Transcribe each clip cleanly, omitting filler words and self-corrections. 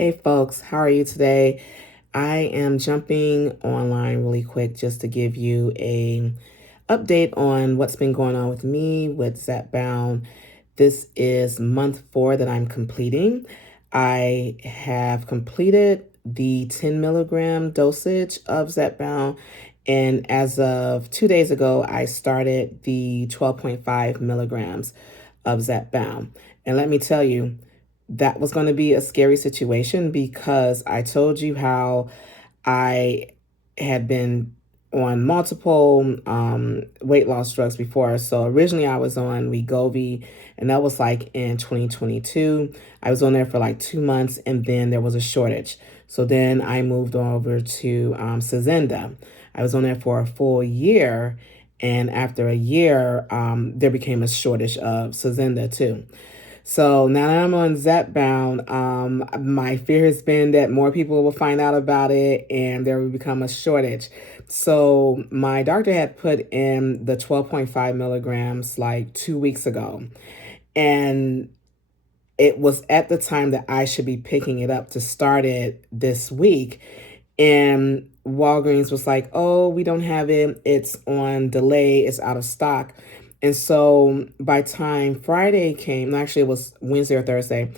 Hey folks, how are you today? I am jumping online really quick just to give you a update on what's been going on with me with Zepbound. This is month 4 that I'm completing. I have completed the 10 milligram dosage of Zepbound, and as of 2 days ago, I started the 12.5 milligrams of Zepbound. And let me tell you, that was going to be a scary situation because I told you how I had been on multiple weight loss drugs before. So originally I was on Wegovy, and that was like in 2022. I was on there for like 2 months, and then there was a shortage. So then I moved over to Sazinda. I was on there for a full year, and after a year, there became a shortage of Sazinda too. So now that I'm on Zepbound, my fear has been that more people will find out about it and there will become a shortage. So my doctor had put in the 12.5 milligrams like 2 weeks ago. And it was at the time that I should be picking it up to start it this week. And Walgreens was like, oh, we don't have it. It's on delay. It's out of stock. And so by time Friday came, actually it was Wednesday or Thursday,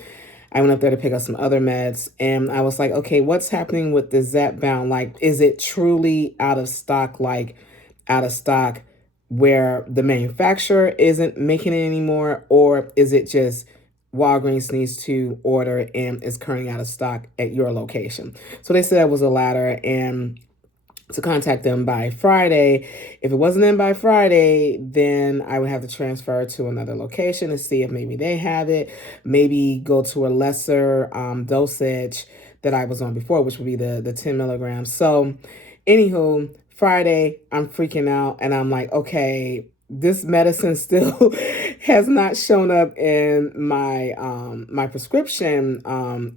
I went up there to pick up some other meds. And I was like, okay, what's happening with the Zepbound? Like, is it truly out of stock, like out of stock where the manufacturer isn't making it anymore? Or is it just Walgreens needs to order and is currently out of stock at your location? So they said it was the latter, and to contact them by Friday. If it wasn't in by Friday, then I would have to transfer to another location to see if maybe they have it, maybe go to a lesser dosage that I was on before, which would be the 10 milligrams. So anywho, Friday, I'm freaking out and I'm like, okay, this medicine still has not shown up in my prescription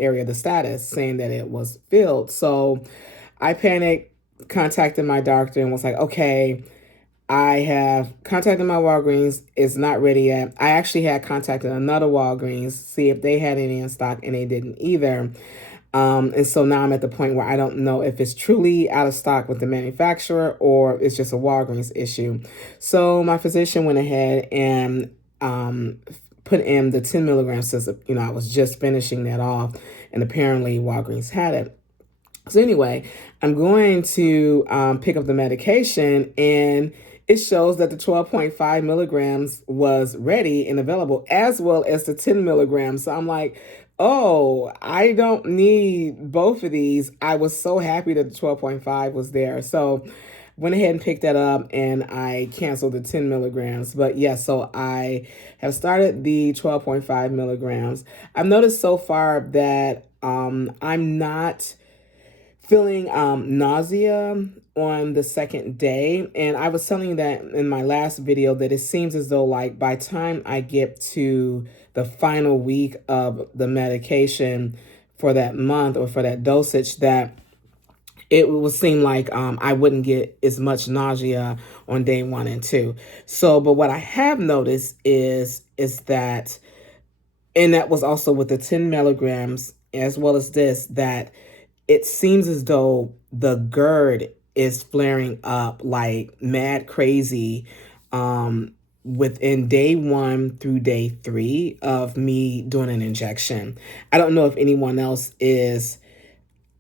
area, the status saying that it was filled. So I panicked, contacted my doctor, and was like, okay, I have contacted my Walgreens. It's not ready yet. I actually had contacted another Walgreens, see if they had any in stock, and they didn't either. And so now I'm at the point where I don't know if it's truly out of stock with the manufacturer or it's just a Walgreens issue. So my physician went ahead and put in the 10 milligrams since, I was just finishing that off, and apparently Walgreens had it. So anyway, I'm going to pick up the medication, and it shows that the 12.5 milligrams was ready and available, as well as the 10 milligrams. So I'm like, oh, I don't need both of these. I was so happy that the 12.5 was there. So went ahead and picked that up, and I canceled the 10 milligrams. But yeah, so I have started the 12.5 milligrams. I've noticed so far that I'm not feeling nausea on the second day. And I was telling you that in my last video that it seems as though like by time I get to the final week of the medication for that month or for that dosage, that it would seem like I wouldn't get as much nausea on day 1 and 2. So, but what I have noticed is that, and that was also with the 10 milligrams as well as this, that it seems as though the GERD is flaring up like mad crazy within day 1 through day 3 of me doing an injection. I don't know if anyone else is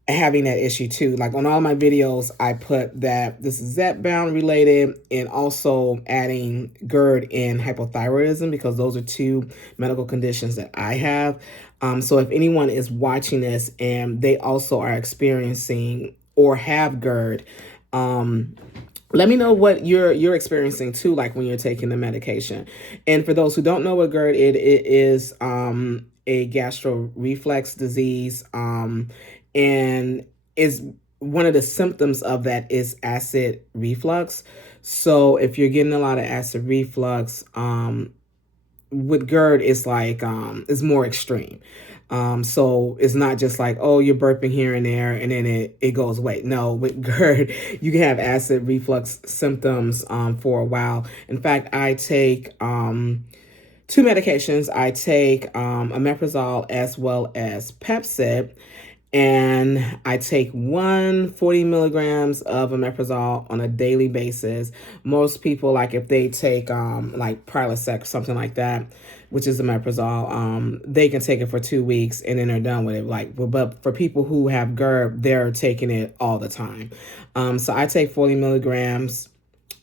having that issue too. Like on all my videos, I put that this is Zepbound related, and also adding GERD and hypothyroidism because those are 2 medical conditions that I have. So if anyone is watching this and they also are experiencing or have GERD, let me know what you're experiencing too, like when you're taking the medication. And for those who don't know what GERD it is a gastro reflex disease, and is one of the symptoms of that is acid reflux. So if you're getting a lot of acid reflux, with GERD, it's like it's more extreme. So it's not just like, oh, you're burping here and there and then it goes away. No, with GERD, you can have acid reflux symptoms for a while. In fact, I take 2 medications. I take omeprazole as well as Pepcid. and I take 140 milligrams of omeprazole on a daily basis. Most people, like if they take like Prilosec or something like that, which is omeprazole, they can take it for 2 weeks and then they're done with it. Like, but for people who have GERD, they're taking it all the time. So I take 40 milligrams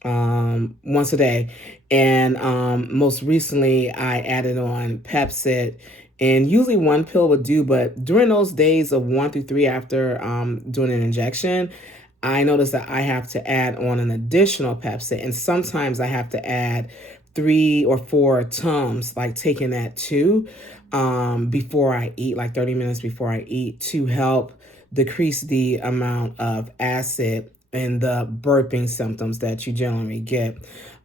once a day. And most recently, I added on Pepcid. And usually one pill would do, but during those days of 1 through 3 after doing an injection, I noticed that I have to add on an additional Pepcid. And sometimes I have to add 3 or 4 Tums, like taking that too, before I eat, like 30 minutes before I eat, to help decrease the amount of acid and the burping symptoms that you generally get.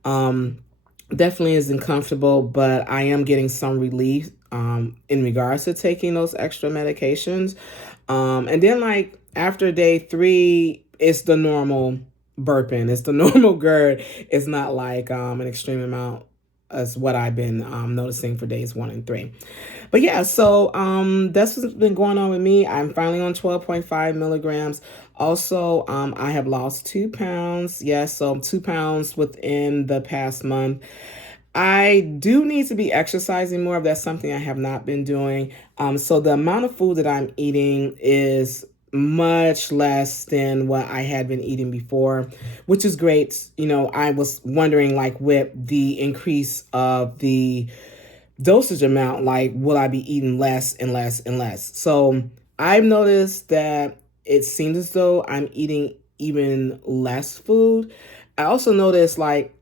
Definitely isn't comfortable, but I am getting some relief in regards to taking those extra medications. And then like after day 3, it's the normal burping. It's the normal GERD. It's not like an extreme amount as what I've been noticing for days 1 and 3. But yeah, so that's what's been going on with me. I'm finally on 12.5 milligrams. Also, I have lost 2 pounds. Yes, so 2 pounds within the past month. I do need to be exercising more. That's something I have not been doing. So the amount of food that I'm eating is much less than what I had been eating before, which is great. You know, I was wondering, like, with the increase of the dosage amount, like, will I be eating less and less and less? So I've noticed that it seems as though I'm eating even less food. I also noticed, like,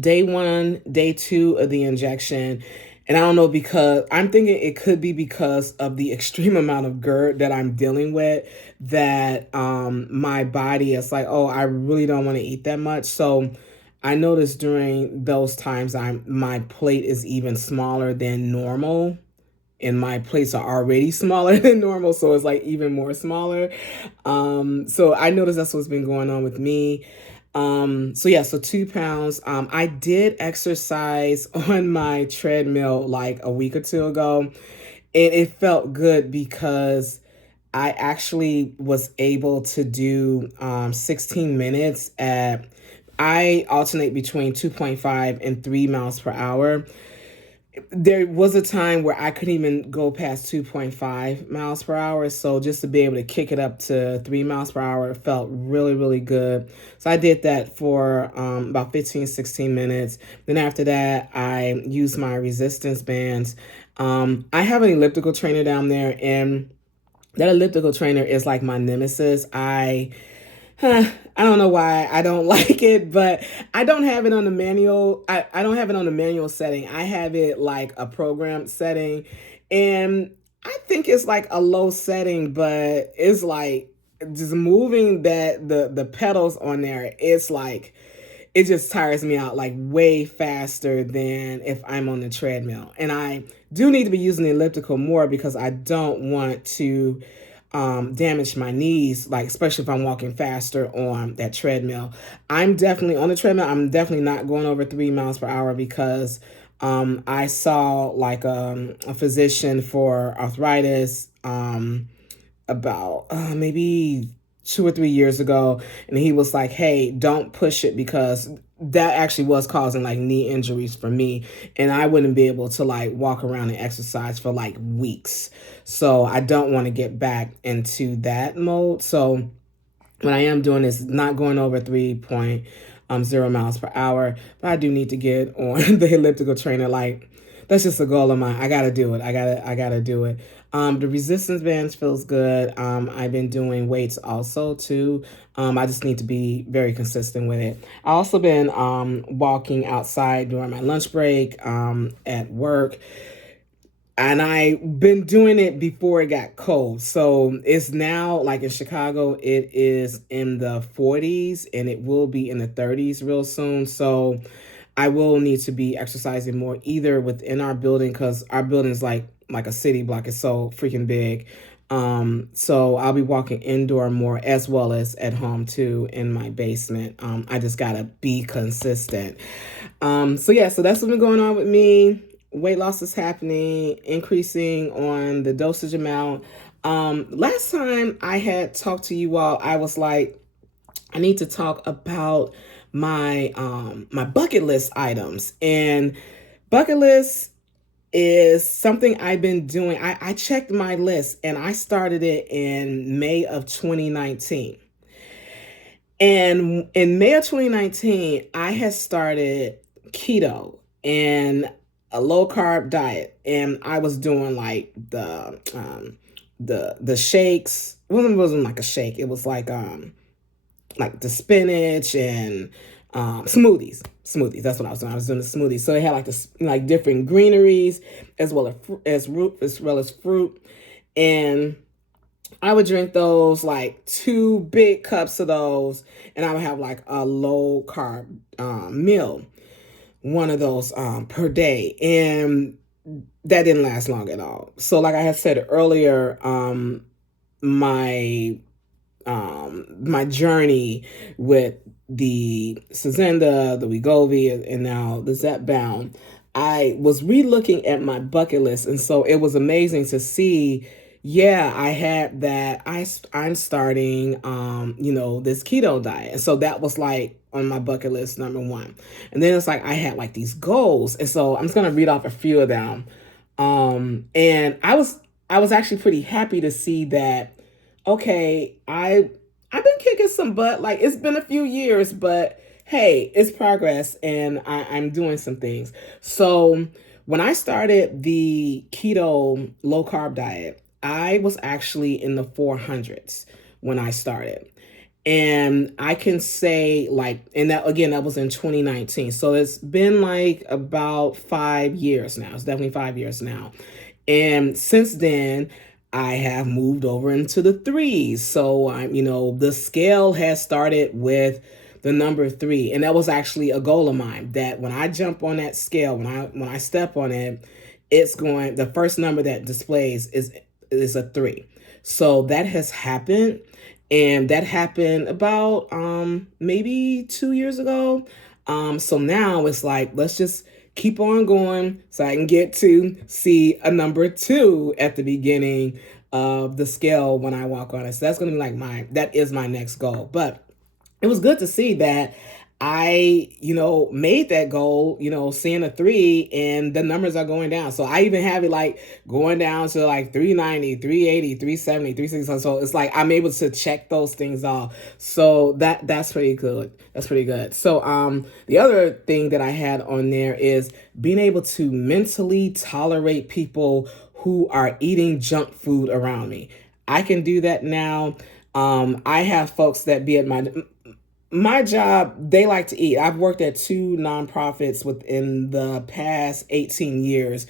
day 1, day 2 of the injection, and I don't know, because I'm thinking it could be because of the extreme amount of GERD that I'm dealing with, that my body is like, oh, I really don't want to eat that much. So I noticed during those times my plate is even smaller than normal, and my plates are already smaller than normal, so it's like even more smaller. So I noticed that's what's been going on with me. So yeah, so 2 pounds. I did exercise on my treadmill like a week or two ago, and it felt good because I actually was able to do 16 minutes at, I alternate between 2.5 and 3 miles per hour. There was a time where I couldn't even go past 2.5 miles per hour. So just to be able to kick it up to 3 miles per hour felt really, really good. So I did that for about 15, 16 minutes. Then after that, I used my resistance bands. I have an elliptical trainer down there, and that elliptical trainer is like my nemesis. I don't know why I don't like it, but I don't have it on the manual. I don't have it on the manual setting. I have it like a programmed setting. And I think it's like a low setting, but it's like just moving the pedals on there. It's like, it just tires me out like way faster than if I'm on the treadmill. And I do need to be using the elliptical more because I don't want to damage my knees, like especially if I'm walking faster on that treadmill. I'm definitely on the treadmill. I'm definitely not going over 3 miles per hour because I saw like a physician for arthritis about maybe 2 or 3 years ago, and he was like, hey, don't push it, because that actually was causing like knee injuries for me, and I wouldn't be able to like walk around and exercise for like weeks. So I don't want to get back into that mode. So what I am doing is not going over 3.0 miles per hour, but I do need to get on the elliptical trainer. Like, that's just a goal of mine. I gotta do it. I gotta do it. The resistance bands feels good. I've been doing weights also too. I just need to be very consistent with it. I also been walking outside during my lunch break at work. And I've been doing it before it got cold. So it's now, like in Chicago, it is in the 40s and it will be in the 30s real soon. So I will need to be exercising more, either within our building, because our building is like a city block. It's so freaking big. So I'll be walking indoor more, as well as at home too, in my basement. I just gotta be consistent. So yeah, so that's what's been going on with me. weight loss is happening, increasing on the dosage amount. Last time I had talked to you all, I was like, I need to talk about my bucket list items. And bucket list is something I've been doing. I checked my list and I started it in May of 2019. And in May of 2019, I had started keto and a low carb diet. And I was doing like the shakes. Well, it wasn't like a shake. It was like the spinach and smoothies. That's what I was doing. I was doing the smoothies. So they had like this like different greeneries as well as fruit, and I would drink those like 2 big cups of those, and I would have like a low carb meal, one of those per day, and that didn't last long at all. So like I had said earlier, my my journey with the Sazenda, the Wegovy, and now the Zepbound, I was re-looking at my bucket list, and so it was amazing to see. Yeah, I had that. I'm starting, this keto diet, and so that was like on my bucket list number one. And then it's like I had like these goals, and so I'm just gonna read off a few of them. And I was actually pretty happy to see that. Okay, I've been kicking some butt. Like it's been a few years, but hey, it's progress, and I'm doing some things. So when I started the keto low carb diet, I was actually in the 400s when I started. And I can say like, and that again, that was in 2019. So it's been like about 5 years now. It's definitely 5 years now. And since then, I have moved over into the threes. So the scale has started with the number 3. And that was actually a goal of mine, that when I jump on that scale, when I step on it, the first number that displays is a 3. So that has happened. And that happened about maybe 2 years ago. So now it's like, let's just keep on going so I can get to see a number 2 at the beginning of the scale when I walk on it. So that's going to be like that is my next goal. But it was good to see that I, made that goal, seeing a 3, and the numbers are going down. So I even have it like going down to like 390, 380, 370, 360. So it's like I'm able to check those things off. So that's pretty good. That's pretty good. So the other thing that I had on there is being able to mentally tolerate people who are eating junk food around me. I can do that now. I have folks that be at my job, they like to eat. I've worked at 2 nonprofits within the past 18 years.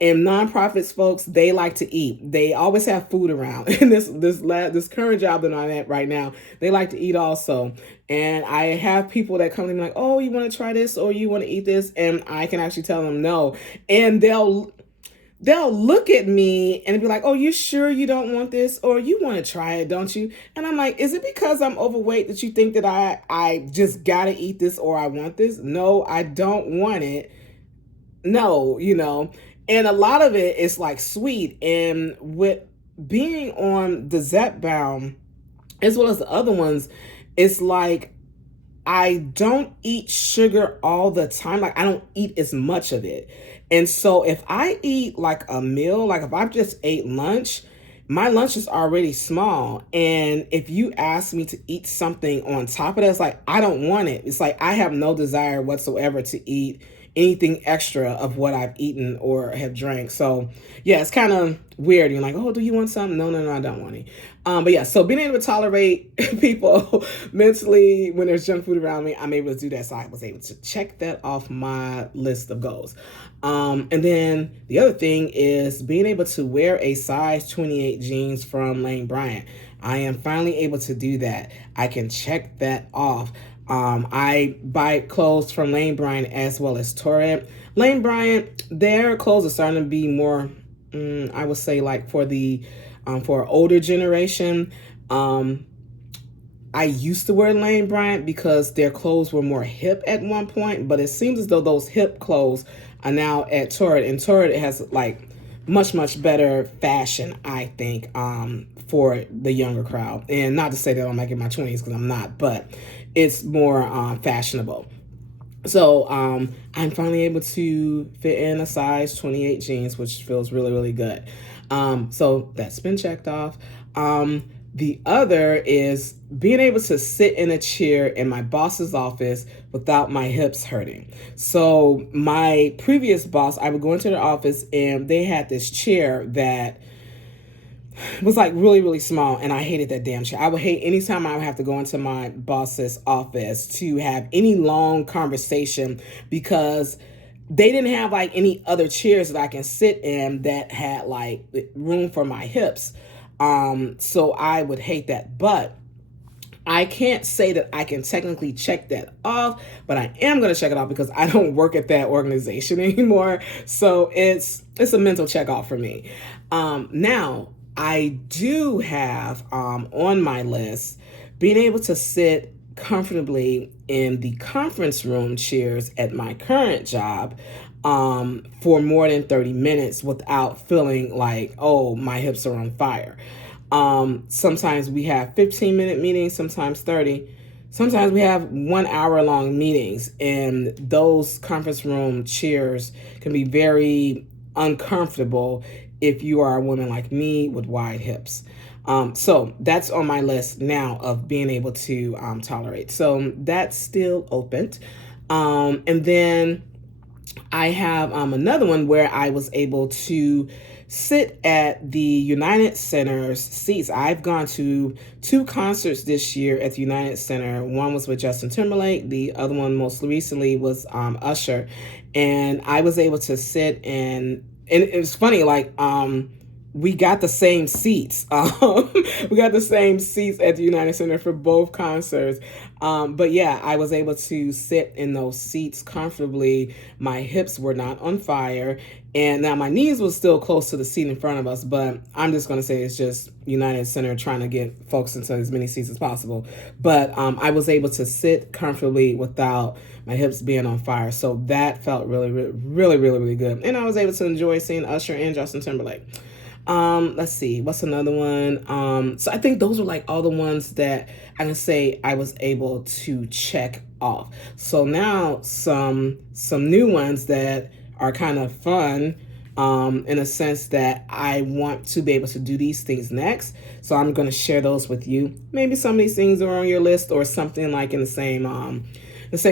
And nonprofits folks, they like to eat. They always have food around. And this current job that I'm at right now, they like to eat also. And I have people that come to me like, "Oh, you want to try this, or you want to eat this?" And I can actually tell them no. And they'll look at me and be like, "Oh, you sure you don't want this? Or you want to try it, don't you?" And I'm like, "Is it because I'm overweight that you think that I just got to eat this, or I want this?" No, I don't want it. No, And a lot of it is like sweet. And with being on the Zepbound, as well as the other ones, it's like I don't eat sugar all the time. Like I don't eat as much of it. And so if I eat like a meal, like if I just ate lunch, my lunch is already small. And if you ask me to eat something on top of that, it's like, I don't want it. It's like, I have no desire whatsoever to eat anything extra of what I've eaten or have drank. So yeah, it's kind of weird. You're like, "Oh, do you want something?" No, I don't want it. But yeah, so being able to tolerate people mentally when there's junk food around me, I'm able to do that. So I was able to check that off my list of goals. And then the other thing is being able to wear a size 28 jeans from Lane Bryant. I am finally able to do that. I can check that off. I buy clothes from Lane Bryant as well as Torrid. Lane Bryant, their clothes are starting to be more, I would say, like for for older generation. I used to wear Lane Bryant because their clothes were more hip at one point, but it seems as though those hip clothes now at Torrid, and Torrid has like much better fashion, I think, for the younger crowd. And not to say that I'm like in my 20s, because I'm not, but it's more fashionable. So I'm finally able to fit in a size 28 jeans, which feels really good. So that's been checked off. The other is being able to sit in a chair in my boss's office without my hips hurting. So my previous boss, I would go into their office and they had this chair that was like really small, and I hated that damn chair. I would hate anytime I would have to go into my boss's office to have any long conversation, because they didn't have like any other chairs that I can sit in that had like room for my hips. So I would hate that. But I can't say that I can technically check that off, but I am going to check it off because I don't work at that organization anymore. So it's a mental check off for me. Now, I do have on my list being able to sit comfortably in the conference room chairs at my current job for more than 30 minutes without feeling like, oh, my hips are on fire. Sometimes we have 15-minute meetings, sometimes 30. Sometimes we have 1 hour long meetings, and those conference room chairs can be very uncomfortable if you are a woman like me with wide hips. So that's on my list now of being able to tolerate. So that's still open. And then I have another one where I was able to sit at the United Center's seats. I've gone to 2 concerts this year at the United Center. One was with Justin Timberlake. The other one most recently was Usher. And I was able to sit and it was funny, like, we got the same seats. We got the same seats at the United Center for both concerts. But yeah, I was able to sit in those seats comfortably. My hips were not on fire. And now my knees was still close to the seat in front of us, but I'm just going to say it's just United Center trying to get folks into as many seats as possible. But I was able to sit comfortably without my hips being on fire. So that felt really good. And I was able to enjoy seeing Usher and Justin Timberlake. Let's see, what's another one? So I think those are like all the ones that I can say I was able to check off. So now some new ones that are kind of fun, in a sense that I want to be able to do these things next. So I'm going to share those with you. Maybe some of these things are on your list or something like in the same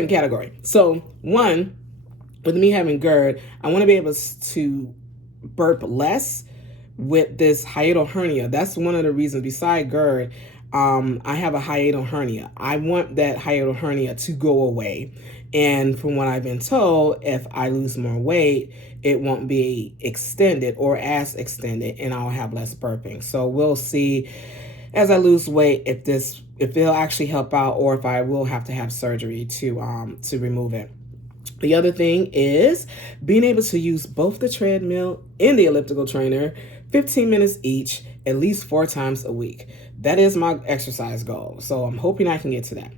category. So one, with me having GERD, I want to be able to burp less with this hiatal hernia. That's one of the reasons. Beside GERD, I have a hiatal hernia. I want that hiatal hernia to go away. And from what I've been told, if I lose more weight, it won't be extended or as extended, and I'll have less burping. So we'll see as I lose weight if it'll actually help out, or if I will have to have surgery to remove it. The other thing is being able to use both the treadmill and the elliptical trainer 15 minutes each, at least 4 times a week. That is my exercise goal. So I'm hoping I can get to that.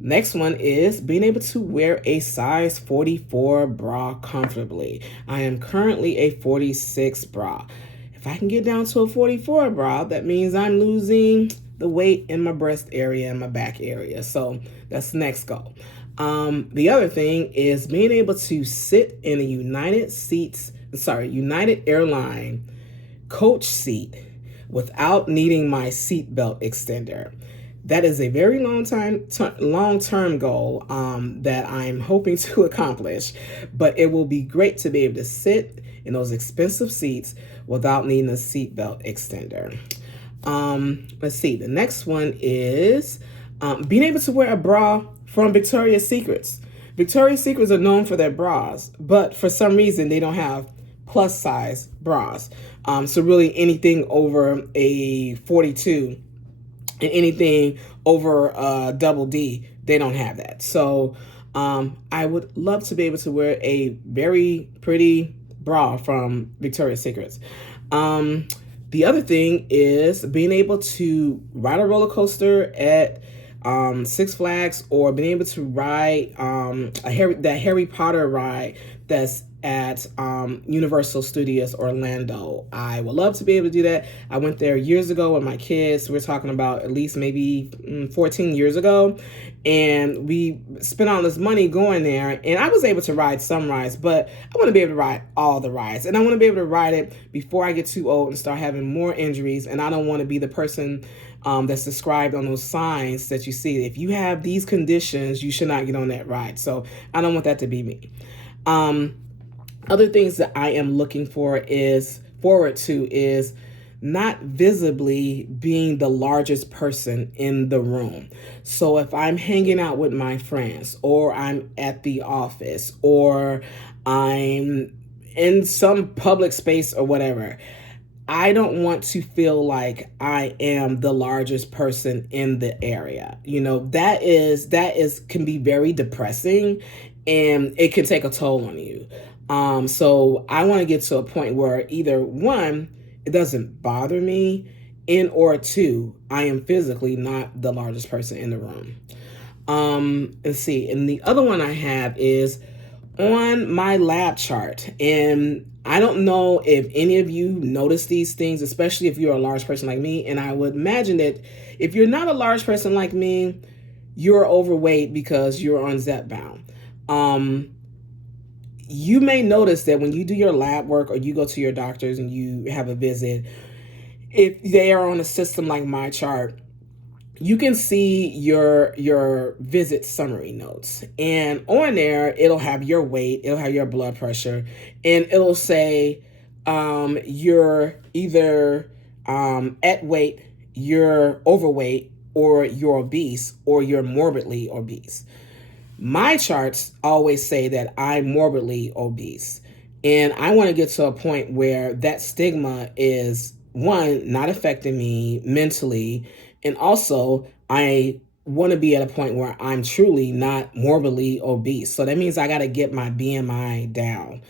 Next one is being able to wear a size 44 bra comfortably. I am currently a 46 bra. If I can get down to a 44 bra, that means I'm losing the weight in my breast area and my back area. So that's the next goal. The other thing is being able to sit in a United Airline coach seat without needing my seatbelt extender. That is a very long-term goal that I'm hoping to accomplish, but it will be great to be able to sit in those expensive seats without needing a seatbelt extender. Let's see. The next one is being able to wear a bra from Victoria's Secrets. Victoria's Secrets are known for their bras, but for some reason they don't have plus size bras. So really anything over a 42 and anything over a double D, they don't have that. So I would love to be able to wear a very pretty bra from Victoria's Secrets. The other thing is being able to ride a roller coaster at Six Flags, or being able to ride that Harry Potter ride that's at Universal Studios Orlando. I would love to be able to do that. I went there years ago with my kids. We're talking about at least maybe 14 years ago. And we spent all this money going there. And I was able to ride some rides, but I want to be able to ride all the rides. And I want to be able to ride it before I get too old and start having more injuries. And I don't want to be the person that's described on those signs that you see. If you have these conditions, you should not get on that ride. So I don't want that to be me. Other things that I am looking forward to is not visibly being the largest person in the room. So if I'm hanging out with my friends, or I'm at the office, or I'm in some public space or whatever, I don't want to feel like I am the largest person in the area. That can be very depressing, and it can take a toll on you. So I want to get to a point where either one, it doesn't bother me, and or two, I am physically not the largest person in the room. Let's see. And the other one I have is on my lab chart. And I don't know if any of you notice these things, especially if you're a large person like me. And I would imagine that if you're not a large person like me, you're overweight because you're on Zepbound. You may notice that when you do your lab work or you go to your doctors and you have a visit, if they are on a system like my chart, you can see your visit summary notes. And on there, it'll have your weight, it'll have your blood pressure, and it'll say you're either at weight, you're overweight, or you're obese, or you're morbidly obese. My charts always say that I'm morbidly obese. And I want to get to a point where that stigma is, one, not affecting me mentally. And also, I want to be at a point where I'm truly not morbidly obese. So that means I got to get my BMI down.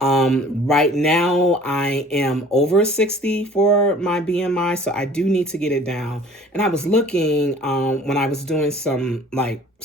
Right now, I am over 60 for my BMI, so I do need to get it down. And I was looking when I was doing some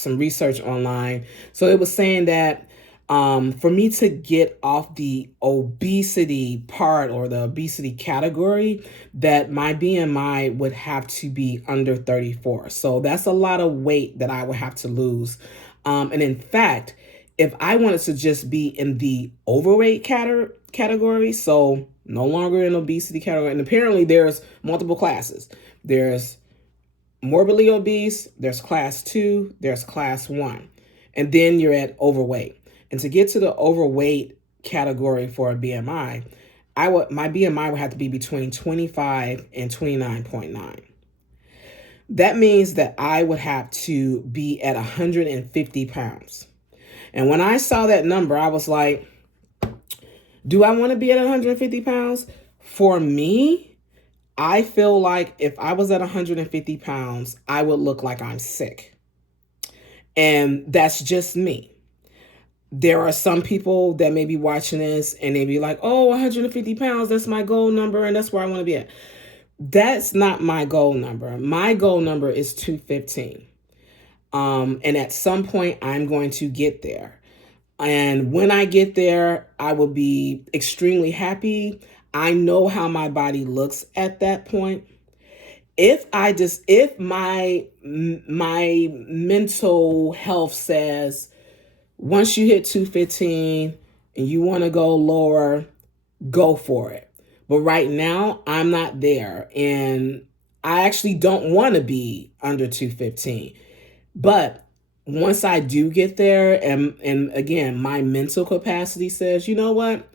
research online. So it was saying that for me to get off the obesity part or the obesity category, that my BMI would have to be under 34. So that's a lot of weight that I would have to lose. And in fact, if I wanted to just be in the overweight category, so no longer in obesity category, and apparently there's multiple classes. There's morbidly obese, there's class 2, there's class 1, and then you're at overweight. And to get to the overweight category for a BMI, my BMI would have to be between 25 and 29.9. That means that I would have to be at 150 pounds. And when I saw that number, I was like, do I want to be at 150 pounds? For me, I feel like if I was at 150 pounds, I would look like I'm sick. And that's just me. There are some people that may be watching this and they be like, oh, 150 pounds, that's my goal number and that's where I want to be at. That's not my goal number. My goal number is 215. And at some point, I'm going to get there. And when I get there, I will be extremely happy. I know how my body looks at that point. If my mental health says, once you hit 215 and you want to go lower, go for it. But right now, I'm not there. And I actually don't want to be under 215. But once I do get there, and again, my mental capacity says, you know what,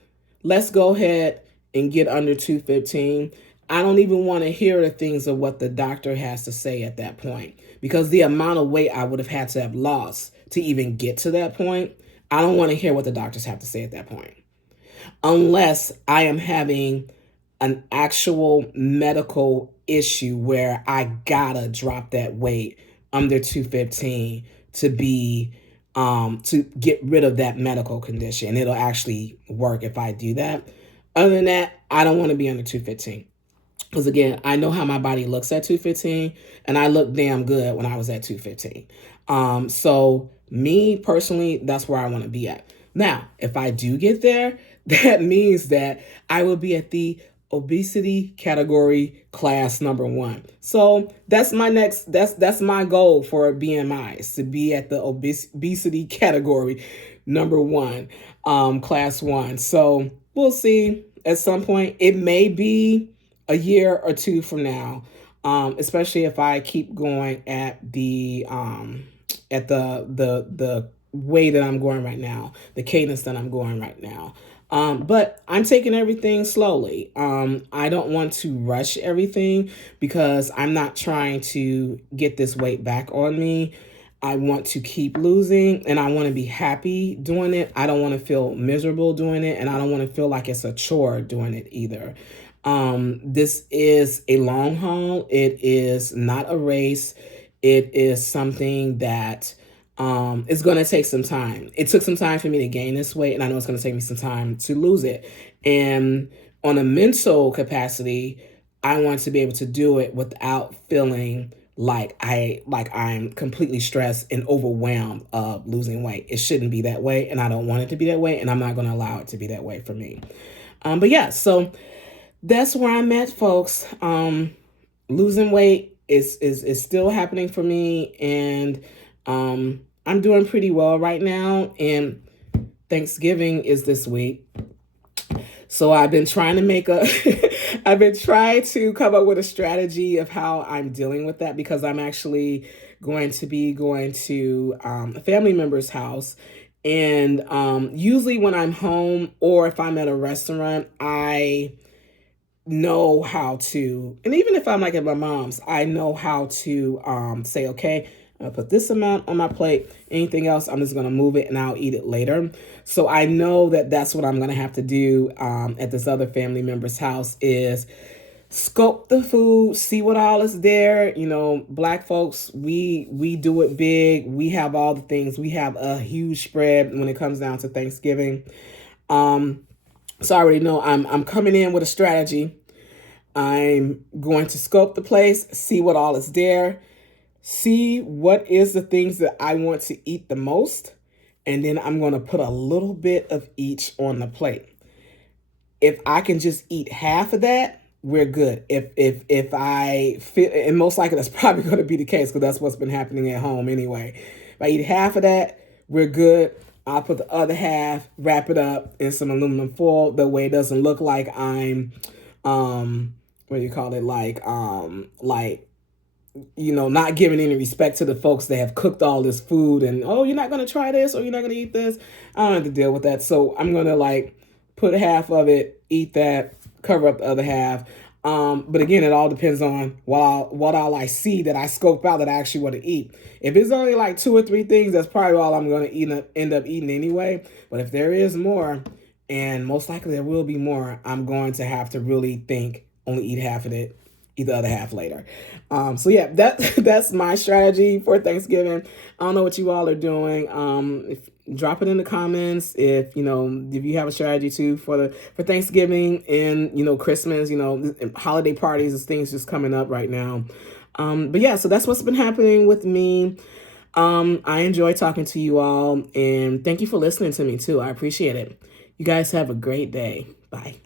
let's go ahead and get under 215. I don't even want to hear the things of what the doctor has to say at that point, because the amount of weight I would have had to have lost to even get to that point, I don't want to hear what the doctors have to say at that point. Unless I am having an actual medical issue where I gotta drop that weight under 215 to be to get rid of that medical condition. It'll actually work if I do that. Other than that, I don't want to be under 215. Because again, I know how my body looks at 215, and I look damn good when I was at 215. So me personally, that's where I want to be at. Now, if I do get there, that means that I will be at the obesity category class number 1. So that's my next, that's my goal for BMI, is to be at the obesity category number 1, class 1. So we'll see at some point. It may be a year or two from now, especially if I keep going at the way that I'm going right now, the cadence that I'm going right now. But I'm taking everything slowly. I don't want to rush everything because I'm not trying to get this weight back on me. I want to keep losing, and I want to be happy doing it. I don't want to feel miserable doing it, and I don't want to feel like it's a chore doing it either. This is a long haul. It is not a race. It is something that it's going to take some time. It took some time for me to gain this weight, and I know it's going to take me some time to lose it. And on a mental capacity, I want to be able to do it without feeling like I'm completely stressed and overwhelmed of losing weight. It shouldn't be that way, and I don't want it to be that way, and I'm not going to allow it to be that way for me. But yeah, so that's where I'm at, folks. Losing weight is still happening for me, and I'm doing pretty well right now. And Thanksgiving is this week. So I've been trying to come up with a strategy of how I'm dealing with that, because I'm actually going to be going to a family member's house. And usually when I'm home or if I'm at a restaurant, I know how to, and even if I'm like at my mom's, I know how to say, okay, I'm gonna put this amount on my plate. Anything else, I'm just gonna move it and I'll eat it later. So I know that that's what I'm gonna have to do at this other family member's house, is scope the food, see what all is there. You know, Black folks, we do it big. We have all the things. We have a huge spread when it comes down to Thanksgiving. So I already know I'm coming in with a strategy. I'm going to scope the place, see what all is there, see what is the things that I want to eat the most, and then I'm going to put a little bit of each on the plate. If I can just eat half of that, we're good. If I feel, and most likely that's probably going to be the case because that's what's been happening at home anyway. If I eat half of that, we're good. I'll put the other half, wrap it up in some aluminum foil. That way it doesn't look like I'm, what do you call it? Not giving any respect to the folks that have cooked all this food and, oh, you're not going to try this or you're not going to eat this. I don't have to deal with that. So I'm going to put half of it, eat that, cover up the other half. But again, it all depends on what all I see that I scope out that I actually want to eat. If it's only 2 or 3 things, that's probably all I'm going to end up eating anyway. But if there is more, and most likely there will be more, I'm going to have to really think, only eat half of it, eat the other half later. So yeah, that's my strategy for Thanksgiving. I don't know what you all are doing. Drop it in the comments if you have a strategy too for Thanksgiving and Christmas, holiday parties and things just coming up right now. But yeah, so that's what's been happening with me. I enjoy talking to you all, and thank you for listening to me too. I appreciate it. You guys have a great day. Bye.